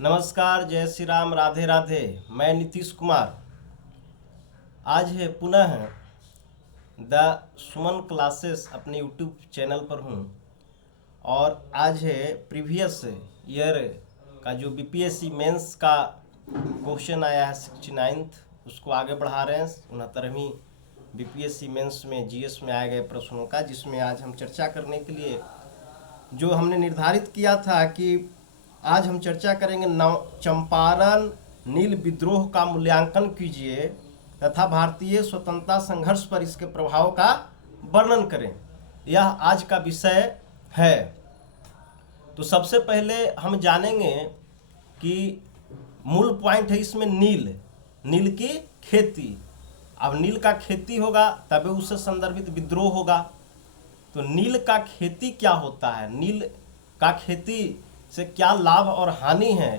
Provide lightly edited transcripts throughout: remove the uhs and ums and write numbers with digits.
नमस्कार, जय श्री राम, राधे राधे। मैं नीतीश कुमार आज है पुनः द सुमन क्लासेस अपने यूट्यूब चैनल पर हूँ और आज है प्रीवियस ईयर का जो बीपीएससी मेंस का क्वेश्चन आया है 69th, उसको आगे बढ़ा रहे हैं 69वीं बीपीएससी मेंस में जीएस में आए गए प्रश्नों का, जिसमें आज हम चर्चा करने के लिए जो हमने निर्धारित किया था कि आज हम चर्चा करेंगे चंपारण नील विद्रोह का मूल्यांकन कीजिए तथा भारतीय स्वतंत्रता संघर्ष पर इसके प्रभाव का वर्णन करें। यह आज का विषय है। तो सबसे पहले हम जानेंगे कि मूल पॉइंट है इसमें नील की खेती। अब नील का खेती होगा तभी उससे संदर्भित विद्रोह होगा। तो नील का खेती क्या होता है, नील का खेती से क्या लाभ और हानि है,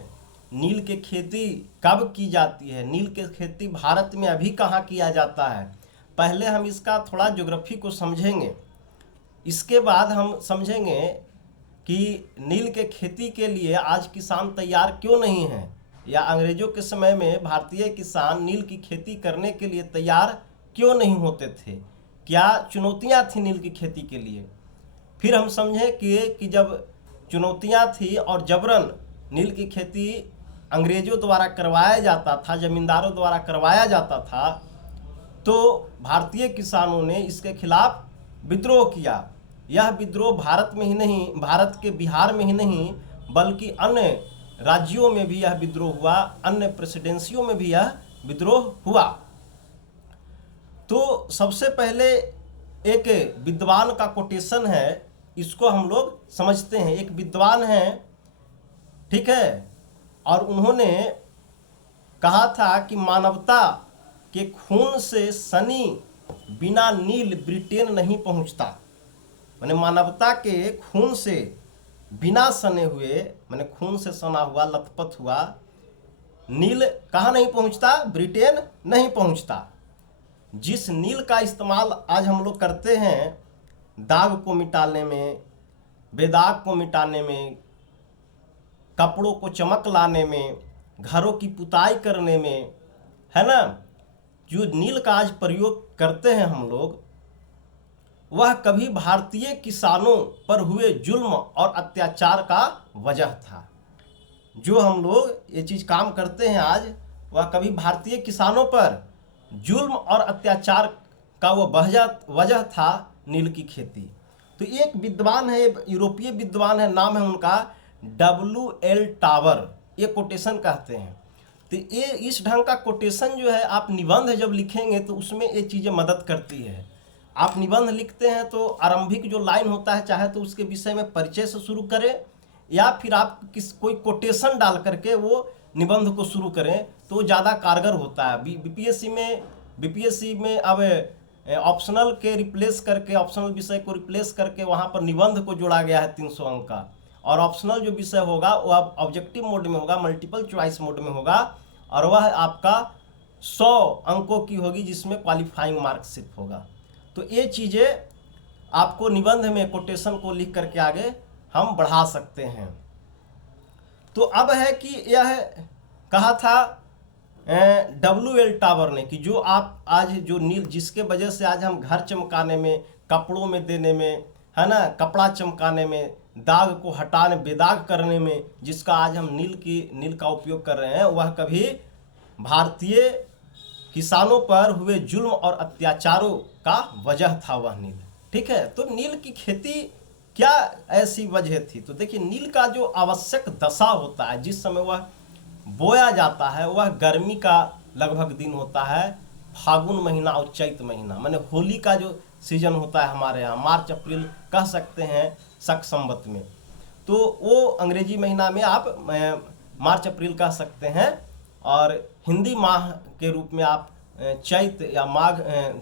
नील की खेती कब की जाती है, नील की खेती भारत में अभी कहाँ किया जाता है। पहले हम इसका थोड़ा ज्योग्राफी को समझेंगे, इसके बाद हम समझेंगे कि नील के खेती के लिए आज किसान तैयार क्यों नहीं है, या अंग्रेजों के समय में भारतीय किसान नील की खेती करने के लिए तैयार क्यों नहीं होते थे, क्या चुनौतियां थी नील की खेती के लिए। फिर हम समझें कि जब चुनौतियां थी और जबरन नील की खेती अंग्रेजों द्वारा करवाया जाता था, जमींदारों द्वारा करवाया जाता था, तो भारतीय किसानों ने इसके खिलाफ विद्रोह किया। यह विद्रोह भारत में ही नहीं, भारत के बिहार में ही नहीं बल्कि अन्य राज्यों में भी यह विद्रोह हुआ, अन्य प्रेसिडेंसियों में भी यह विद्रोह हुआ। तो सबसे पहले एक विद्वान का कोटेशन है, इसको हम लोग समझते हैं। एक विद्वान है, ठीक है, और उन्होंने कहा था कि मानवता के खून से सनी बिना नील ब्रिटेन नहीं पहुंचता। माने मानवता के खून से बिना सने हुए, माने खून से सना हुआ, लथपथ हुआ नील कहाँ नहीं पहुंचता, ब्रिटेन नहीं पहुंचता। जिस नील का इस्तेमाल आज हम लोग करते हैं दाग को मिटाने में, बेदाग को मिटाने में, कपड़ों को चमक लाने में, घरों की पुताई करने में, है ना, जो नील का आज प्रयोग करते हैं हम लोग, वह कभी भारतीय किसानों पर हुए जुल्म और अत्याचार का वजह था। जो हम लोग ये चीज़ काम करते हैं आज, वह कभी भारतीय किसानों पर जुल्म और अत्याचार का वो वजह था नील की खेती। तो एक विद्वान है, यूरोपीय विद्वान है, नाम है उनका W.L. टावर, ये कोटेशन कहते हैं। तो ये इस ढंग का कोटेशन जो है, आप निबंध जब लिखेंगे तो उसमें ये चीज़ें मदद करती है। आप निबंध लिखते हैं तो आरंभिक जो लाइन होता है, चाहे तो उसके विषय में परिचय से शुरू करें या फिर आप कोई कोटेशन डाल करके वो निबंध को शुरू करें तो ज़्यादा कारगर होता है। बीपीएससी में अब ऑप्शनल के रिप्लेस करके, ऑप्शनल विषय को रिप्लेस करके वहाँ पर निबंध को जोड़ा गया है 300 अंक का, और ऑप्शनल जो विषय होगा वो अब ऑब्जेक्टिव मोड में होगा, मल्टीपल चॉइस मोड में होगा, और वह आपका 100 अंकों की होगी जिसमें क्वालिफाइंग मार्क सिर्फ होगा। तो ये चीज़ें आपको निबंध में कोटेशन को लिख करके आगे हम बढ़ा सकते हैं। तो अब है कि यह कहा था W.L. टावर ने कि जो आप आज जो नील, जिसके वजह से आज हम घर चमकाने में, कपड़ों में देने में, है ना, कपड़ा चमकाने में, दाग को हटाने, बेदाग करने में, जिसका आज हम नील का उपयोग कर रहे हैं, वह कभी भारतीय किसानों पर हुए जुल्म और अत्याचारों का वजह था वह नील। ठीक है, तो नील की खेती क्या ऐसी वजह थी। तो देखिए, नील का जो आवश्यक दशा होता है, जिस समय वह बोया जाता है, वह गर्मी का लगभग दिन होता है, फागुन महीना और चैत महीना, माने होली का जो सीजन होता है हमारे यहाँ, मार्च अप्रैल कह सकते हैं शक संवत में, तो वो अंग्रेजी महीना में आप मार्च अप्रैल कह सकते हैं, और हिंदी माह के रूप में आप चैत या माघ,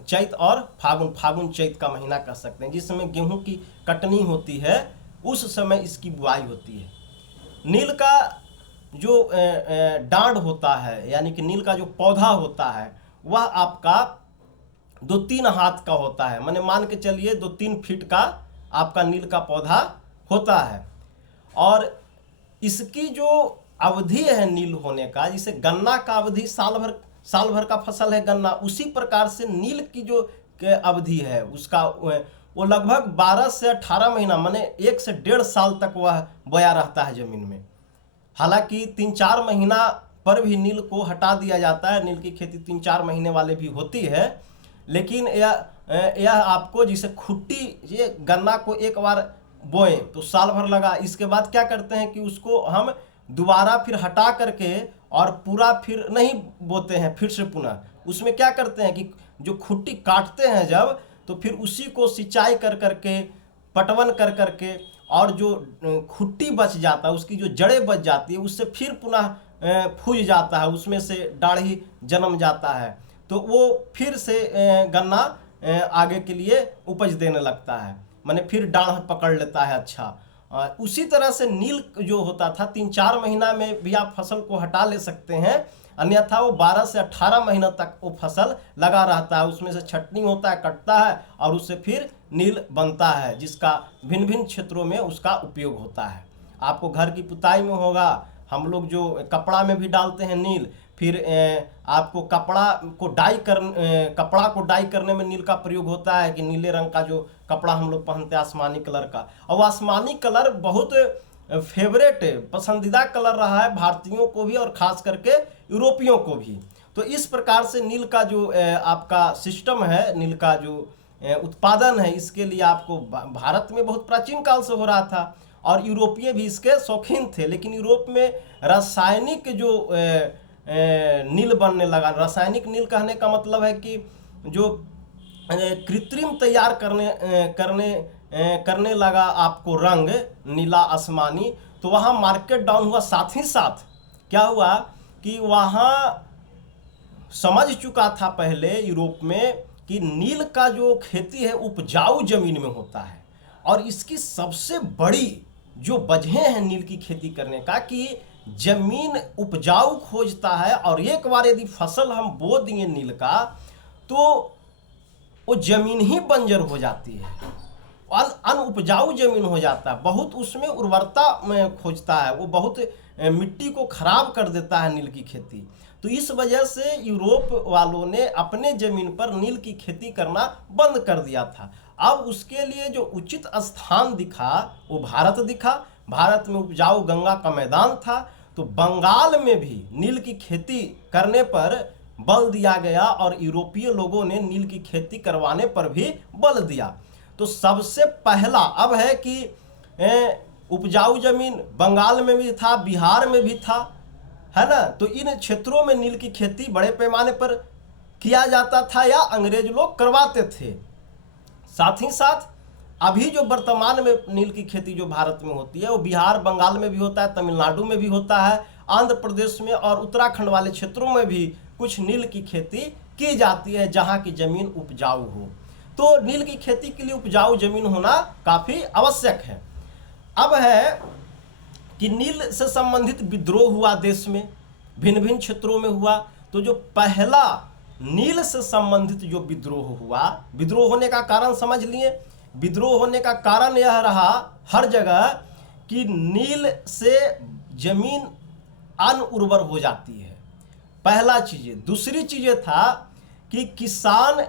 चैत और फागुन चैत का महीना कह सकते हैं, जिस समय गेहूं की कटनी होती है उस समय इसकी बुआई होती है। नील का जो डांड होता है, यानी कि नील का जो पौधा होता है, वह आपका 2-3 हाथ का होता है, माने मान के चलिए 2-3 फीट का आपका नील का पौधा होता है। और इसकी जो अवधि है नील होने का, जैसे गन्ना का अवधि साल भर का फसल है गन्ना, उसी प्रकार से नील की जो अवधि है उसका वो लगभग 12 से 18 महीना, माने 1 से 1.5 साल तक वह बोया रहता है जमीन में। हालांकि 3-4 महीना पर भी नील को हटा दिया जाता है, नील की खेती 3-4 महीने वाले भी होती है, लेकिन यह आपको जैसे खुट्टी, ये गन्ना को एक बार बोए तो साल भर लगा, इसके बाद क्या करते हैं कि उसको हम दोबारा फिर हटा करके और पूरा फिर नहीं बोते हैं, फिर से पुनः उसमें क्या करते हैं कि जो खुट्टी काटते हैं जब, तो फिर उसी को सिंचाई कर करके, पटवन कर करके, और जो खुट्टी बच जाता है, उसकी जो जड़ें बच जाती है, उससे फिर पुनः फूज जाता है, उसमें से डाढ़ी जन्म जाता है, तो वो फिर से गन्ना आगे के लिए उपज देने लगता है, माने फिर डाढ़ पकड़ लेता है। अच्छा, उसी तरह से नील जो होता था 3-4 महीना में भी आप फसल को हटा ले सकते हैं, अन्यथा वो 12 से 18 महीनों तक वो फसल लगा रहता है, उसमें से छटनी होता है, कटता है और उससे फिर नील बनता है, जिसका भिन्न भिन्न क्षेत्रों में उसका उपयोग होता है। आपको घर की पुताई में होगा, हम लोग जो कपड़ा में भी डालते हैं नील, फिर आपको कपड़ा को डाई करने में नील का प्रयोग होता है, कि नीले रंग का जो कपड़ा हम लोग पहनते हैं आसमानी कलर का, और आसमानी कलर बहुत फेवरेट पसंदीदा कलर रहा है भारतीयों को भी और खास करके यूरोपियों को भी। तो इस प्रकार से नील का जो आपका सिस्टम है, नील का जो उत्पादन है, इसके लिए आपको भारत में बहुत प्राचीन काल से हो रहा था, और यूरोपीय भी इसके शौकीन थे, लेकिन यूरोप में रासायनिक जो नील बनने लगा, रासायनिक नील कहने का मतलब है कि जो कृत्रिम तैयार करने लगा आपको रंग नीला आसमानी, तो वहाँ मार्केट डाउन हुआ। साथ ही साथ क्या हुआ कि वहाँ समझ चुका था पहले यूरोप में कि नील का जो खेती है उपजाऊ जमीन में होता है, और इसकी सबसे बड़ी जो वजह है नील की खेती करने का कि जमीन उपजाऊ खोजता है, और एक बार यदि फसल हम बो दिए नील का, तो वो जमीन ही बंजर हो जाती है, अनउपजाऊ जमीन हो जाता है, बहुत उसमें उर्वरता में खोजता है, वो बहुत मिट्टी को खराब कर देता है नील की खेती। तो इस वजह से यूरोप वालों ने अपने जमीन पर नील की खेती करना बंद कर दिया था। अब उसके लिए जो उचित स्थान दिखा वो भारत दिखा। भारत में उपजाऊ गंगा का मैदान था, तो बंगाल में भी नील की खेती करने पर बल दिया गया, और यूरोपीय लोगों ने नील की खेती करवाने पर भी बल दिया। तो सबसे पहला अब है कि उपजाऊ जमीन बंगाल में भी था, बिहार में भी था, है ना, तो इन क्षेत्रों में नील की खेती बड़े पैमाने पर किया जाता था या अंग्रेज लोग करवाते थे। साथ ही साथ अभी जो वर्तमान में नील की खेती जो भारत में होती है वो बिहार बंगाल में भी होता है, तमिलनाडु में भी होता है, आंध्र प्रदेश में और उत्तराखंड वाले क्षेत्रों में भी कुछ नील की खेती की जाती है जहाँ की जमीन उपजाऊ हो। तो नील की खेती के लिए उपजाऊ जमीन होना काफ़ी आवश्यक है। अब है कि नील से संबंधित विद्रोह हुआ देश में, भिन्न भिन्न क्षेत्रों में हुआ। तो जो पहला नील से संबंधित जो विद्रोह हुआ, विद्रोह होने का कारण समझ लिए। विद्रोह होने का कारण यह रहा हर जगह कि नील से जमीन अनउर्वर हो जाती है, पहला चीज़। दूसरी चीज़ था कि किसान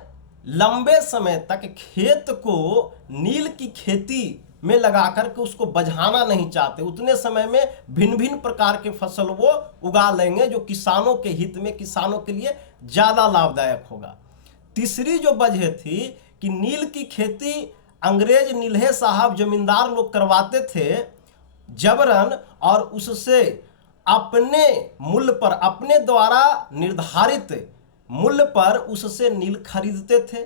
लंबे समय तक खेत को नील की खेती में लगा करके उसको बझाना नहीं चाहते। उतने समय में भिन्न भिन्न प्रकार के फसल वो उगा लेंगे जो किसानों के हित में, किसानों के लिए ज़्यादा लाभदायक होगा। तीसरी जो वजह थी कि नील की खेती अंग्रेज नील्हे साहब जमींदार लोग करवाते थे जबरन, और उससे अपने मूल्य पर, अपने द्वारा निर्धारित मूल्य पर उससे नील खरीदते थे।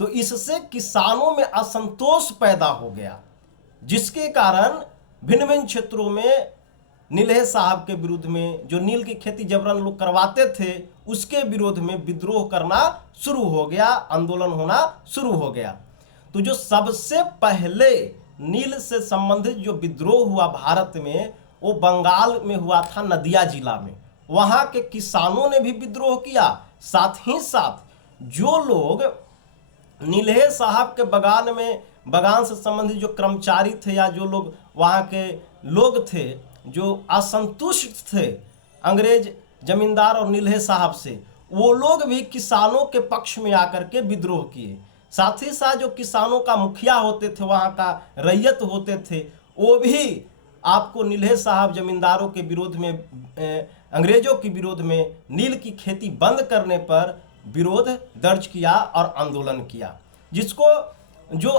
तो इससे किसानों में असंतोष पैदा हो गया, जिसके कारण भिन्न भिन्न क्षेत्रों में नील्हे साहब के विरुद्ध में, जो नील की खेती जबरन लोग करवाते थे, उसके विरोध में विद्रोह करना शुरू हो गया, आंदोलन होना शुरू हो गया। तो जो सबसे पहले नील से संबंधित जो विद्रोह हुआ भारत में, वो बंगाल में हुआ था, नदिया जिला में। वहाँ के किसानों ने भी विद्रोह किया। साथ ही साथ जो लोग नील्हे साहब के बगान से संबंधित जो कर्मचारी थे या जो लोग वहाँ के लोग थे, जो असंतुष्ट थे अंग्रेज जमींदार और नीलहे साहब से, वो लोग भी किसानों के पक्ष में आकर के विद्रोह किए। साथ ही साथ जो किसानों का मुखिया होते थे, वहाँ का रैयत होते थे, वो भी आपको नीलहे साहब जमींदारों के विरोध में, अंग्रेजों के विरोध में नील की खेती बंद करने पर विरोध दर्ज किया और आंदोलन किया, जिसको जो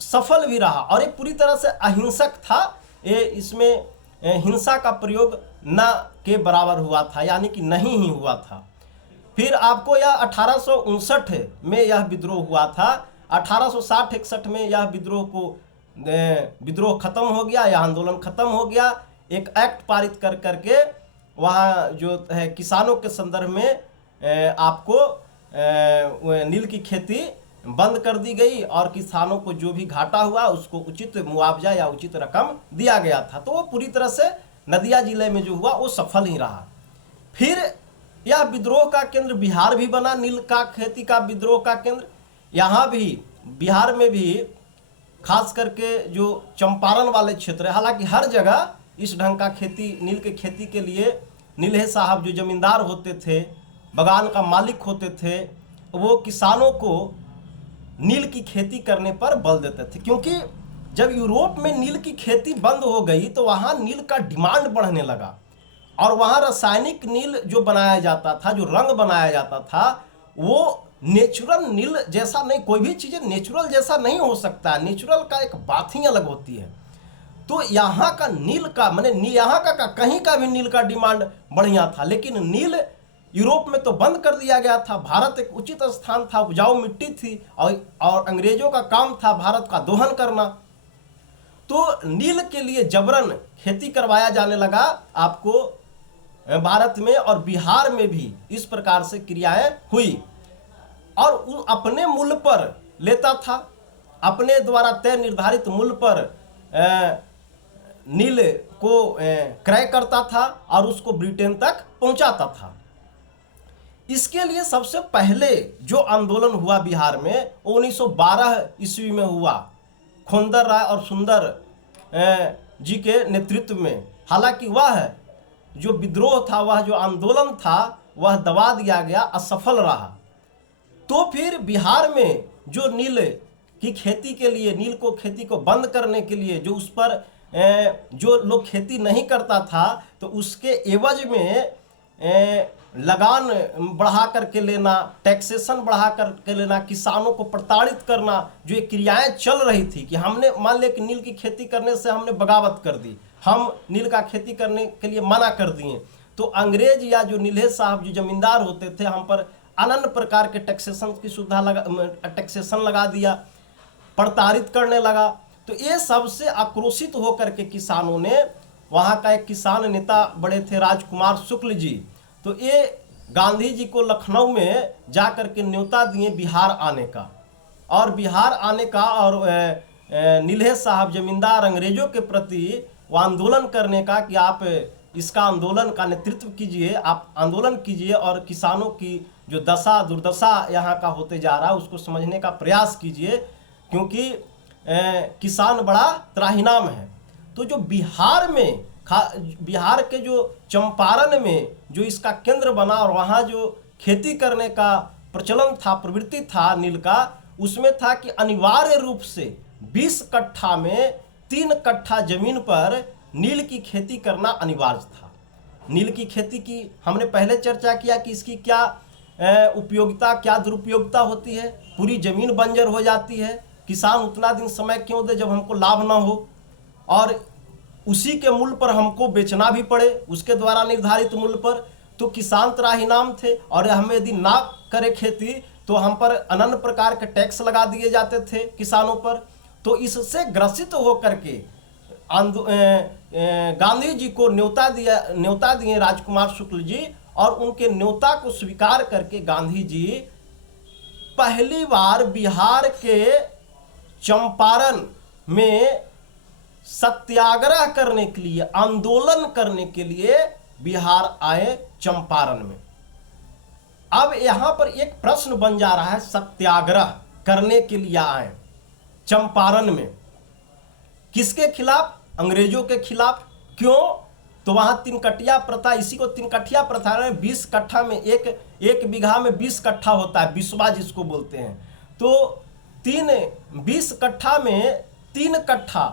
सफल भी रहा और ये पूरी तरह से अहिंसक था। ये इसमें हिंसा का प्रयोग न के बराबर हुआ था, यानी कि नहीं ही हुआ था। फिर आपको यह 1859 में यह विद्रोह हुआ था। 1860-61 में यह विद्रोह खत्म हो गया, यह आंदोलन खत्म हो गया। एक एक्ट पारित कर करके वहाँ जो है किसानों के संदर्भ में आपको नील की खेती बंद कर दी गई और किसानों को जो भी घाटा हुआ उसको उचित मुआवजा या उचित रकम दिया गया था। तो वो पूरी तरह से नदिया जिले में जो हुआ वो सफल ही रहा। फिर यह विद्रोह का केंद्र बिहार भी बना, नील का खेती का विद्रोह का केंद्र। यहाँ भी बिहार में भी खास करके जो चंपारण वाले क्षेत्र है, हालांकि हर जगह इस ढंग का खेती, नील के खेती के लिए नीलहे साहब जो जमींदार होते थे, बगान का मालिक होते थे, वो किसानों को नील की खेती करने पर बल देते थे। क्योंकि जब यूरोप में नील की खेती बंद हो गई तो वहाँ नील का डिमांड बढ़ने लगा और वहाँ रासायनिक नील जो बनाया जाता था, जो रंग बनाया जाता था, वो नेचुरल नील जैसा नहीं, कोई भी चीज़ें नेचुरल जैसा नहीं हो सकता। नेचुरल का एक बात ही अलग होती है। तो यहाँ का नील का यहाँ का कहीं का भी नील का डिमांड बढ़िया था, लेकिन नील यूरोप में तो बंद कर दिया गया था। भारत एक उचित स्थान था, उपजाऊ मिट्टी थी और अंग्रेजों का काम था भारत का दोहन करना। तो नील के लिए जबरन खेती करवाया जाने लगा आपको भारत में, और बिहार में भी इस प्रकार से क्रियाएं हुई। और वो अपने मूल्य पर लेता था, अपने द्वारा तय निर्धारित मूल्य पर नील को क्रय करता था और उसको ब्रिटेन तक पहुंचाता था। इसके लिए सबसे पहले जो आंदोलन हुआ बिहार में 1912 ईस्वी में हुआ, खोंदर राय और सुंदर जी के नेतृत्व में। हालांकि वह जो विद्रोह था, वह जो आंदोलन था, वह दबा दिया गया, असफल रहा। तो फिर बिहार में जो नील की खेती के लिए, नील को खेती को बंद करने के लिए, जो उस पर जो लोग खेती नहीं करता था, तो उसके एवज में लगान बढ़ा करके लेना, टैक्सेशन बढ़ा करके लेना, किसानों को प्रताड़ित करना, जो ये क्रियाएं चल रही थी कि हमने मान लिया कि नील की खेती करने से हमने बगावत कर दी, हम नील का खेती करने के लिए मना कर दिए, तो अंग्रेज या जो नीलहे साहब जो जमींदार होते थे, हम पर अनन्य प्रकार के टैक्सेशन की सुविधा टैक्सेशन लगा दिया, प्रताड़ित करने लगा। तो ये सबसे आक्रोशित होकर के किसानों ने, वहाँ का एक किसान नेता बड़े थे राजकुमार शुक्ल जी, तो ये गांधी जी को लखनऊ में जा कर के न्योता दिए बिहार आने का, और बिहार आने का, और नीलहे साहब जमींदार अंग्रेजों के प्रति वो आंदोलन करने का कि आप इसका आंदोलन का नेतृत्व कीजिए, आप आंदोलन कीजिए और किसानों की जो दशा दुर्दशा यहाँ का होते जा रहा है उसको समझने का प्रयास कीजिए, क्योंकि किसान बड़ा त्राहिमाम है। तो जो बिहार में, बिहार के जो चंपारण में जो इसका केंद्र बना और वहाँ जो खेती करने का प्रचलन था, प्रवृत्ति था नील का, उसमें था कि अनिवार्य रूप से 20 कट्ठा में 3 कट्ठा जमीन पर नील की खेती करना अनिवार्य था। नील की खेती की हमने पहले चर्चा किया कि इसकी क्या उपयोगिता, क्या दुरुपयोगिता होती है। पूरी जमीन बंजर हो जाती है, किसान उतना दिन समय क्यों दे जब हमको लाभ ना हो, और उसी के मूल्य पर हमको बेचना भी पड़े, उसके द्वारा निर्धारित मूल्य पर। तो किसान त्राहिमाम थे और हमें यदि ना करे खेती तो हम पर अनन्य प्रकार के टैक्स लगा दिए जाते थे किसानों पर। तो इससे ग्रसित होकर के गांधी जी को न्योता दिए राजकुमार शुक्ल जी, और उनके न्योता को स्वीकार करके गांधी जी पहली बार बिहार के चंपारण में सत्याग्रह करने के लिए, आंदोलन करने के लिए बिहार आए चंपारण में। अब यहां पर एक प्रश्न बन जा रहा है, सत्याग्रह करने के लिए आए चंपारण में, किसके खिलाफ? अंग्रेजों के खिलाफ। क्यों? तो वहाँ 3 कट्ठा प्रथा, इसी को 3 कट्ठा प्रथा में 20 कट्ठा में एक बीघा में 20 कट्ठा होता है, बिस्वा जिसको बोलते हैं। तो 20 कट्ठा में 3 कट्ठा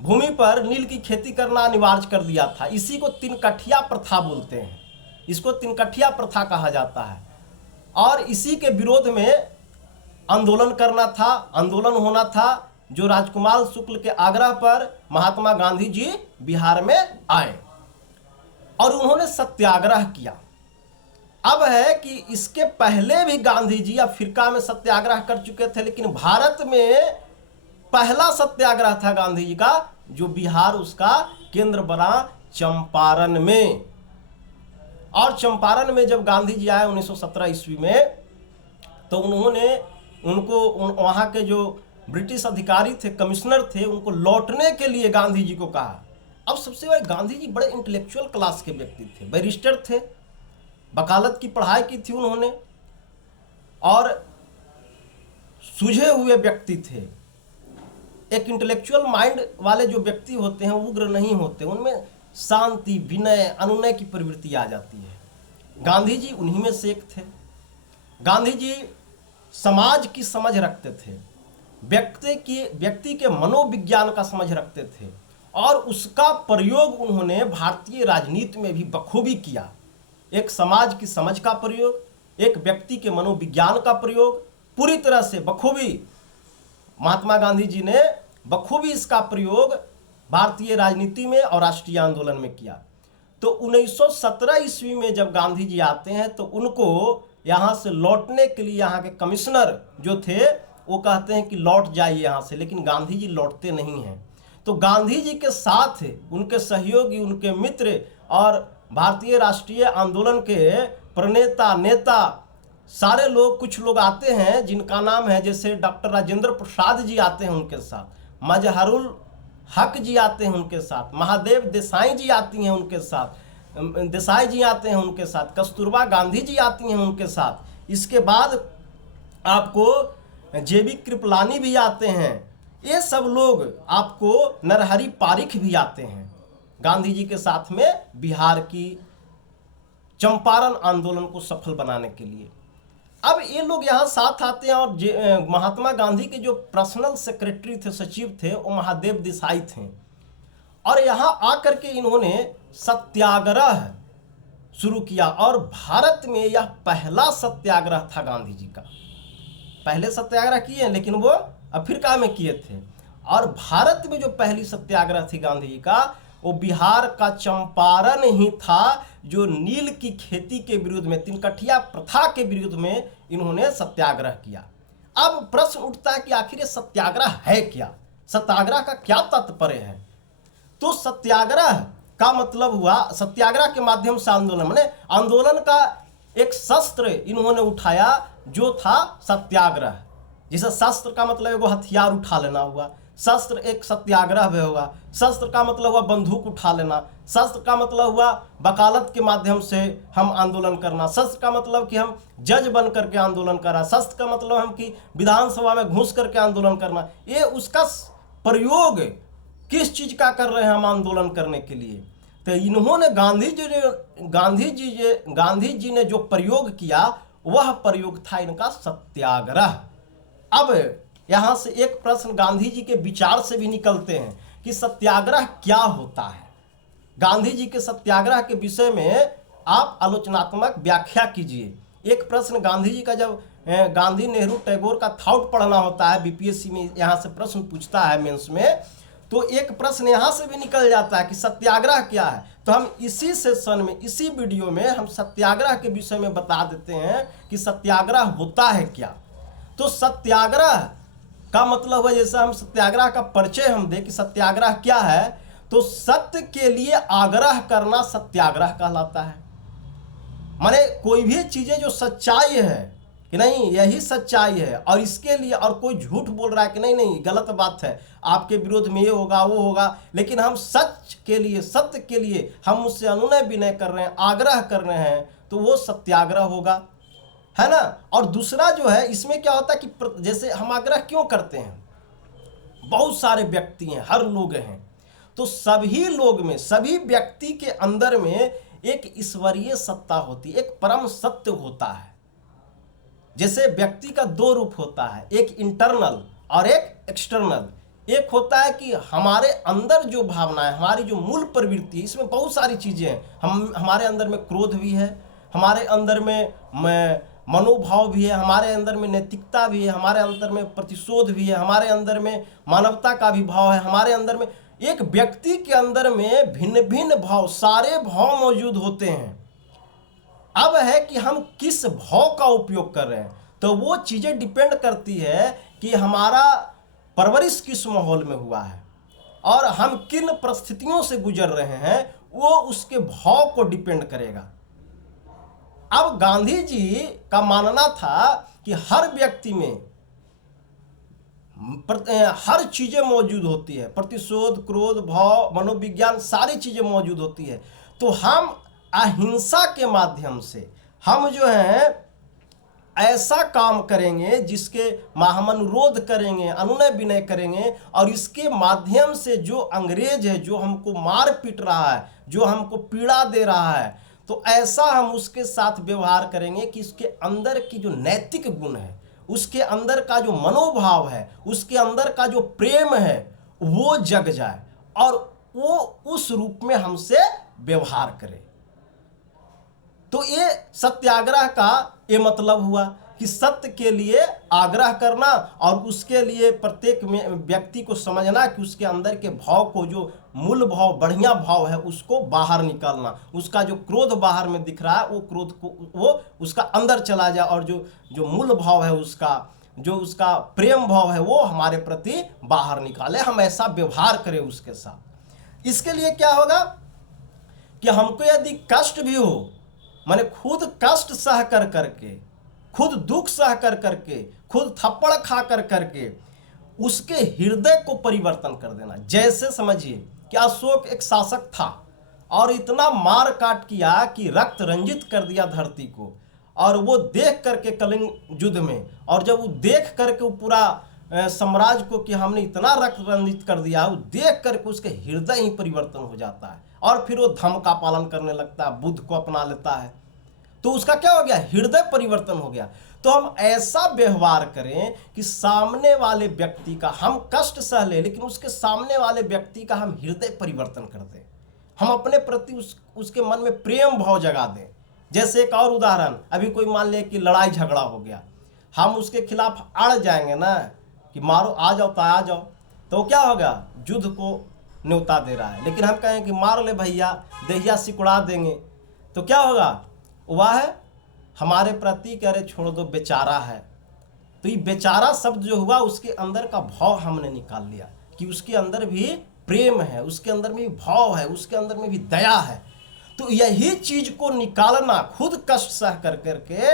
भूमि पर नील की खेती करना अनिवार्य कर दिया था। इसी को 3 कट्ठा प्रथा बोलते हैं, इसको 3 कट्ठा प्रथा कहा जाता है। और इसी के विरोध में आंदोलन करना था, आंदोलन होना था, जो राजकुमार शुक्ल के आग्रह पर महात्मा गांधी जी बिहार में आए और उन्होंने सत्याग्रह किया। अब है कि इसके पहले भी गांधी जी अफ्रीका में सत्याग्रह कर चुके थे, लेकिन भारत में पहला सत्याग्रह था गांधी जी का, जो बिहार उसका केंद्र बना चंपारण में। और चंपारण में जब गांधी जी आए 1917 ईस्वी में, तो उन्होंने वहाँ के जो ब्रिटिश अधिकारी थे, कमिश्नर थे, उनको लौटने के लिए गांधी जी को कहा। अब सबसे बड़े गांधी जी बड़े इंटेलेक्चुअल क्लास के व्यक्ति थे, बैरिस्टर थे, वकालत की पढ़ाई की थी उन्होंने, और सूझे हुए व्यक्ति थे। एक इंटेलेक्चुअल माइंड वाले जो व्यक्ति होते हैं उग्र नहीं होते, उनमें शांति, विनय, अनुनय की प्रवृत्ति आ जाती है। गांधी जी उन्हीं में से एक थे। गांधी जी समाज की समझ रखते थे, व्यक्ति के मनोविज्ञान का समझ रखते थे, और उसका प्रयोग उन्होंने भारतीय राजनीति में भी बखूबी किया। एक समाज की समझ का प्रयोग, एक व्यक्ति के मनोविज्ञान का प्रयोग पूरी तरह से बखूबी महात्मा गांधी जी ने बखूबी इसका प्रयोग भारतीय राजनीति में और राष्ट्रीय आंदोलन में किया। तो 1917 ईस्वी में जब गांधी जी आते हैं, तो उनको यहाँ से लौटने के लिए यहाँ के कमिश्नर जो थे वो कहते हैं कि लौट जाइए यहाँ से, लेकिन गांधी जी लौटते नहीं हैं। तो गांधी जी के साथ उनके सहयोगी, उनके मित्र और भारतीय राष्ट्रीय आंदोलन के प्रणेता, नेता सारे लोग, कुछ लोग आते हैं जिनका नाम है, जैसे डॉक्टर राजेंद्र प्रसाद जी आते हैं उनके साथ, मजहरुल हक जी आते हैं उनके साथ, महादेव देसाई जी आती हैं उनके साथ, देसाई जी आते हैं उनके साथ, कस्तूरबा गांधी जी आती हैं उनके साथ। इसके बाद आपको जेबी कृपलानी भी आते हैं। ये सब लोग, आपको नरहरि पारिख भी आते हैं गांधी जी के साथ में बिहार की चंपारण आंदोलन को सफल बनाने के लिए। अब ये लोग यहाँ साथ आते हैं, और महात्मा गांधी के जो पर्सनल सेक्रेटरी थे, सचिव थे, वो महादेव देसाई थे। और यहाँ आकर के इन्होंने सत्याग्रह शुरू किया, और भारत में यह पहला सत्याग्रह था गांधी जी का। पहले सत्याग्रह किए, लेकिन वो अफ्रीका में किए थे। और भारत में जो पहली सत्याग्रह थी गांधी जी का, वो बिहार का चंपारण ही था, जो नील की खेती के विरुद्ध में, 3 कट्ठा प्रथा के विरुद्ध में इन्होंने सत्याग्रह किया। अब प्रश्न उठता है कि आखिर ये सत्याग्रह है क्या, सत्याग्रह का क्या तात्पर्य है? तो सत्याग्रह का मतलब हुआ, सत्याग्रह के माध्यम से आंदोलन, माने आंदोलन का एक शस्त्र इन्होंने उठाया जो था सत्याग्रह। जिसे शस्त्र का मतलब एगो हथियार उठा लेना हुआ, शस्त्र एक सत्याग्रह भी होगा। शस्त्र का मतलब हुआ बंदूक उठा लेना, शस्त्र का मतलब हुआ वकालत के माध्यम से हम आंदोलन करना, शस्त्र का मतलब कि हम जज बन करके आंदोलन करना, शस्त्र का मतलब हम कि विधानसभा में घुस करके आंदोलन करना। ये उसका प्रयोग किस चीज का कर रहे हैं हम आंदोलन करने के लिए। तो इन्होंने गांधी जी ने जो प्रयोग किया, वह प्रयोग था इनका सत्याग्रह। अब यहाँ से एक प्रश्न गांधी जी के विचार से भी निकलते हैं कि सत्याग्रह क्या होता है। गांधी जी के सत्याग्रह के विषय में आप आलोचनात्मक व्याख्या कीजिए। एक प्रश्न गांधी जी का, जब गांधी, नेहरू, टैगोर का थॉट पढ़ना होता है, बीपीएससी में यहाँ से प्रश्न पूछता है मेंस में, तो एक प्रश्न यहाँ से भी निकल जाता है कि सत्याग्रह क्या है। तो हम इसी सेशन में, इसी वीडियो में हम सत्याग्रह के विषय में बता देते हैं कि सत्याग्रह होता है क्या। तो सत्याग्रह का मतलब है, जैसे हम सत्याग्रह का परिचय हम दें कि सत्याग्रह क्या है, तो सत्य के लिए आग्रह करना सत्याग्रह कहलाता है। माने कोई भी चीजें जो सच्चाई है कि नहीं यही सच्चाई है, और इसके लिए और कोई झूठ बोल रहा है कि नहीं नहीं गलत बात है, आपके विरोध में ये होगा वो होगा, लेकिन हम सच के लिए, सत्य के लिए हम उससे अनुनय विनय कर रहे हैं, आग्रह कर रहे हैं, तो वो सत्याग्रह होगा, है ना। और दूसरा जो है, इसमें क्या होता है कि जैसे हम आग्रह क्यों करते हैं, बहुत सारे व्यक्ति हैं, हर लोग हैं, तो सभी लोग में, सभी व्यक्ति के अंदर में एक ईश्वरीय सत्ता होती है, एक परम सत्य होता है। जैसे व्यक्ति का दो रूप होता है, एक इंटरनल और एक एक्सटर्नल। एक होता है कि हमारे अंदर जो भावना है, हमारी जो मूल प्रवृत्ति है, इसमें बहुत सारी चीज़ें हैं। हमारे अंदर में क्रोध भी है, हमारे अंदर में मनोभाव भी है, हमारे अंदर में नैतिकता भी है, हमारे अंदर में प्रतिशोध भी है, हमारे अंदर में मानवता का भी भाव है, हमारे अंदर में, एक व्यक्ति के अंदर में भिन्न भिन्न भाव, सारे भाव मौजूद होते हैं। अब है कि हम किस भाव का उपयोग कर रहे हैं, तो वो चीज़ें डिपेंड करती है कि हमारा परवरिश किस माहौल में हुआ है और हम किन परिस्थितियों से गुजर रहे हैं, वो उसके भाव को डिपेंड करेगा। अब गांधी जी का मानना था कि हर व्यक्ति में हर चीजें मौजूद होती है, प्रतिशोध, क्रोध, भाव, मनोविज्ञान, सारी चीजें मौजूद होती है। तो हम अहिंसा के माध्यम से हम जो है ऐसा काम करेंगे जिसके हम अनुरोध करेंगे, अनुनय विनय करेंगे, और इसके माध्यम से जो अंग्रेज है, जो हमको मार पीट रहा है, जो हमको पीड़ा दे रहा है, तो ऐसा हम उसके साथ व्यवहार करेंगे कि उसके अंदर की जो नैतिक गुण है, उसके अंदर का जो मनोभाव है, उसके अंदर का जो प्रेम है, वो जग जाए और वो उस रूप में हमसे व्यवहार करे। तो ये सत्याग्रह का ये मतलब हुआ कि सत्य के लिए आग्रह करना और उसके लिए प्रत्येक व्यक्ति को समझना कि उसके अंदर के भाव को, जो मूल भाव, बढ़िया भाव है, उसको बाहर निकालना। उसका जो क्रोध बाहर में दिख रहा है, वो क्रोध को वो उसका अंदर चला जाए और जो मूल भाव है, जो उसका प्रेम भाव है, वो हमारे प्रति बाहर निकाले। हम ऐसा व्यवहार करें उसके साथ। इसके लिए क्या होगा कि हमको यदि कष्ट भी हो, माने खुद कष्ट सह कर करके, खुद दुख सह कर करके, खुद थप्पड़ खा कर करके उसके हृदय को परिवर्तन कर देना। जैसे समझिए कि अशोक एक शासक था और इतना मार काट किया कि रक्त रंजित कर दिया धरती को, और वो देख करके कलिंग युद्ध में, और जब वो देख करके वो पूरा साम्राज्य को कि हमने इतना रक्त रंजित कर दिया, वो देख करके उसके हृदय ही परिवर्तन हो जाता है और फिर वो धर्म का पालन करने लगता है, बुद्ध को अपना लेता है। तो उसका क्या हो गया? हृदय परिवर्तन हो गया। तो हम ऐसा व्यवहार करें कि सामने वाले व्यक्ति का हम कष्ट सह ले, लेकिन उसके सामने वाले व्यक्ति का हम हृदय परिवर्तन कर दें, हम अपने प्रति उसके मन में प्रेम भाव जगा दें। जैसे एक और उदाहरण, अभी कोई मान ले कि लड़ाई झगड़ा हो गया, हम उसके खिलाफ अड़ जाएंगे ना कि मारो, आ जाओ तो आ जाओ, तो क्या होगा? युद्ध को न्योता दे रहा है, लेकिन हम कहें कि मार ले भैया, देहिया सिकुड़ा देंगे, तो क्या होगा? वह है हमारे प्रति कह रहे छोड़ दो, बेचारा है। तो ये बेचारा शब्द जो हुआ, उसके अंदर का भाव हमने निकाल लिया कि उसके अंदर भी प्रेम है, उसके अंदर में भी भाव है, उसके अंदर में भी दया है। तो यही चीज को निकालना, खुद कष्ट सह कर करके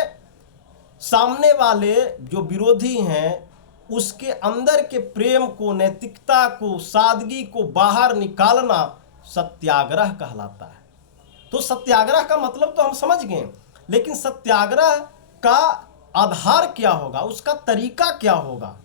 सामने वाले जो विरोधी हैं उसके अंदर के प्रेम को, नैतिकता को, सादगी को बाहर निकालना सत्याग्रह कहलाता है। तो सत्याग्रह का मतलब तो हम समझ गए, लेकिन सत्याग्रह का आधार क्या होगा, उसका तरीका क्या होगा?